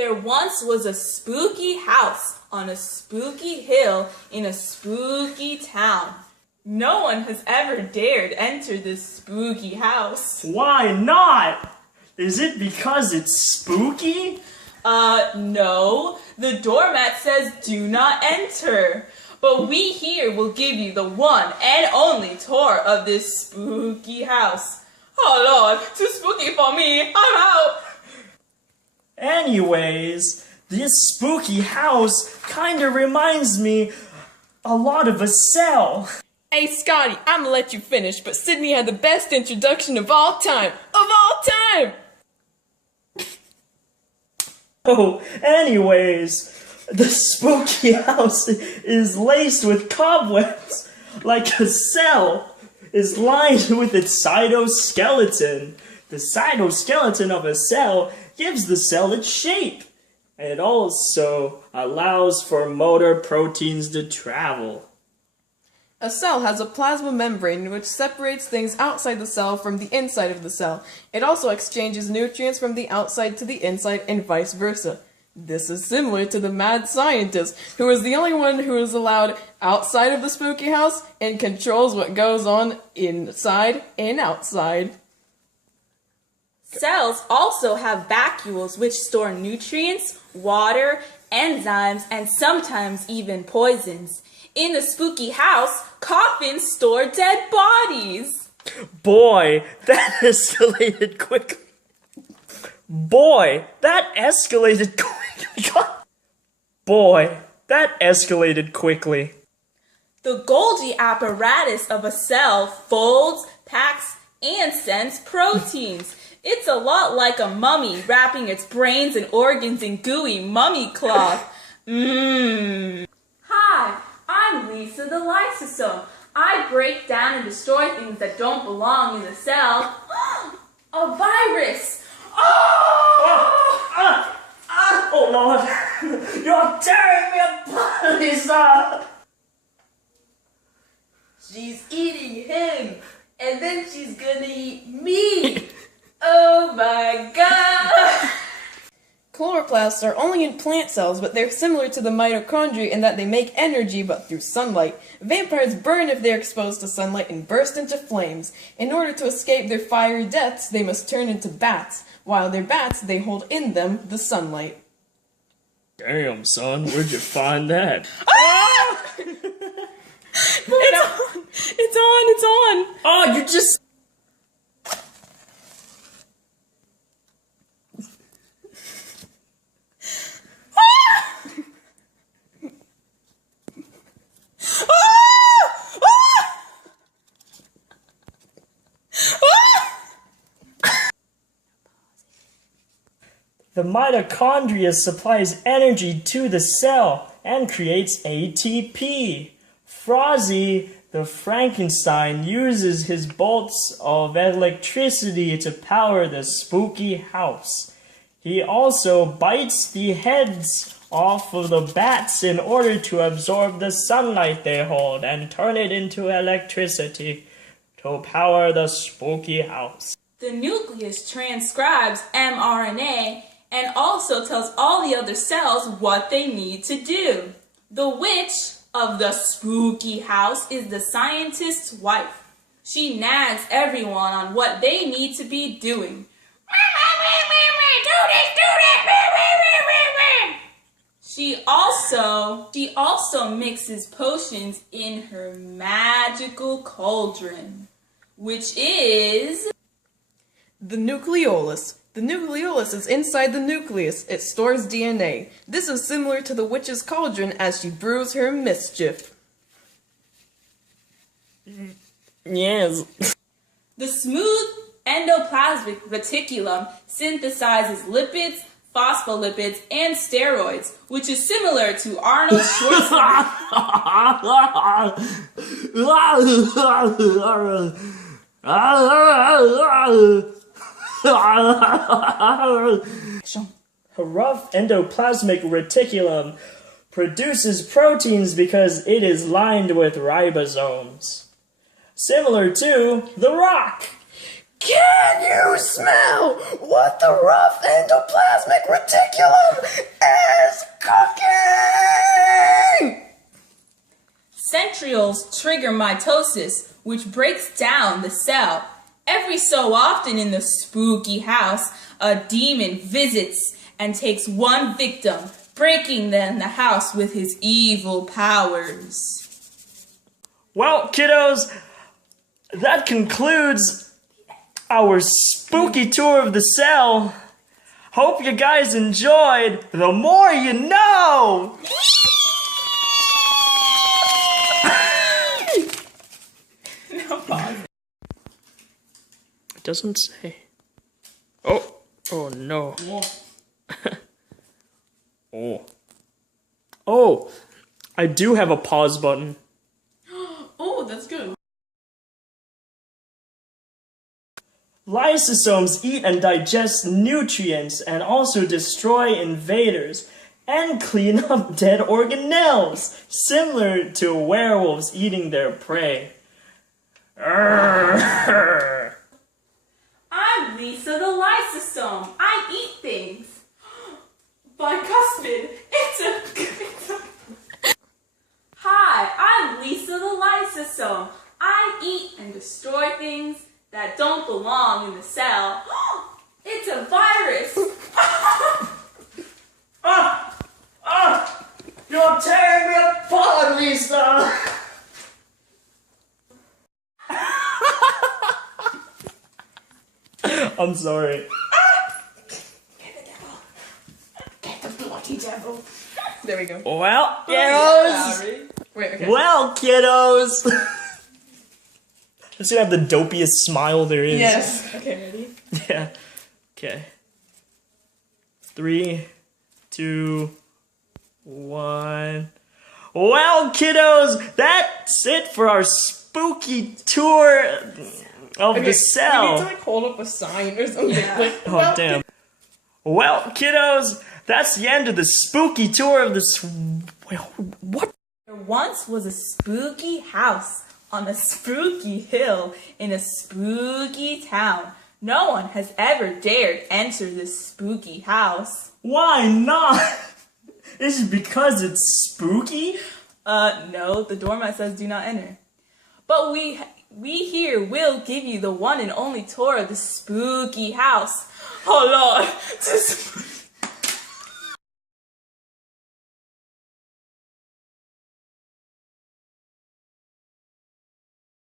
There once was a spooky house on a spooky hill in a spooky town. No one has ever dared enter this spooky house. Why not? Is it because it's spooky? No. The doormat says do not enter. But we here will give you the one and only tour of this spooky house. Oh Lord, too spooky for me. I'm out. Anyways, this spooky house kinda reminds me a lot of a cell. Hey Scotty, I'm gonna let you finish, but Sydney had the best introduction of all time. Of all time! Oh, anyways, the spooky house is laced with cobwebs, like a cell is lined with its cytoskeleton. The cytoskeleton of a cell gives the cell its shape. It also allows for motor proteins to travel. A cell has a plasma membrane which separates things outside the cell from the inside of the cell. It also exchanges nutrients from the outside to the inside and vice versa. This is similar to the mad scientist, who is the only one who is allowed outside of the spooky house and controls what goes on inside and outside. Cells also have vacuoles which store nutrients, water, enzymes, and sometimes even poisons. In the spooky house, coffins store dead bodies. Boy, that escalated quickly. Boy, that escalated quickly. Boy, that escalated quickly. The Golgi apparatus of a cell folds, packs, and sends proteins. It's a lot like a mummy wrapping its brains and organs in gooey mummy cloth. Hi, I'm Lisa the lysosome. I break down and destroy things that don't belong in the cell. A virus! Oh Lord, you're tearing me apart, Lisa! She's eating him, and then she's gonna eat me. Oh my god! Chloroplasts are only in plant cells, but they're similar to the mitochondria in that they make energy but through sunlight. Vampires burn if they're exposed to sunlight and burst into flames. In order to escape their fiery deaths, they must turn into bats. While they're bats, they hold in them the sunlight. Damn, son, where'd you find that? Ah! It's on! Oh, you just... The mitochondria supplies energy to the cell and creates ATP. Frozzy, the Frankenstein, uses his bolts of electricity to power the spooky house. He also bites the heads off of the bats in order to absorb the sunlight they hold and turn it into electricity to power the spooky house. The nucleus transcribes mRNA and also tells all the other cells what they need to do. The witch of the spooky house is the scientist's wife. She nags everyone on what they need to be doing. She also mixes potions in her magical cauldron, which is The nucleolus. The nucleolus is inside the nucleus. It stores DNA. This is similar to the witch's cauldron as she brews her mischief. Yes. the smooth endoplasmic reticulum synthesizes lipids, phospholipids, and steroids, which is similar to Arnold Schwarzenegger. A rough endoplasmic reticulum produces proteins because it is lined with ribosomes. Similar to the rock. Can you smell what the rough endoplasmic reticulum is cooking? Centrioles trigger mitosis, which breaks down the cell. Every so often in the spooky house, a demon visits and takes one victim, breaking then the house with his evil powers. Well, kiddos, that concludes our spooky tour of the cell. Hope you guys enjoyed. The more you know! No, pause. It doesn't say. Oh no. Oh, I do have a pause button. Oh, that's good. Lysosomes eat and digest nutrients and also destroy invaders and clean up dead organelles, similar to werewolves eating their prey. I'm Lisa the lysosome. I eat things. Bicuspid. It's a... Hi, I'm Lisa the lysosome. I eat and destroy things that don't belong in the cell. It's a virus. You're tearing me apart, Lisa! I'm sorry. Get the bloody devil. There we go. Well, kiddos! Wait, okay. Well, kiddos! Just gonna have the dopiest smile there is. Yes. Okay, ready? Yeah. Okay. 3, 2, 1. Well, kiddos, that's it for our spooky tour of the We cell. need to like hold up a sign or something. Like, Oh, damn. Well, kiddos, that's the end of the spooky tour of this. What? There once was a spooky house on a spooky hill in a spooky town. No one has ever dared enter this spooky house. Why not? Is it because it's spooky? No, the doormat says do not enter. But we here will give you the one and only tour of the spooky house. Oh Lord,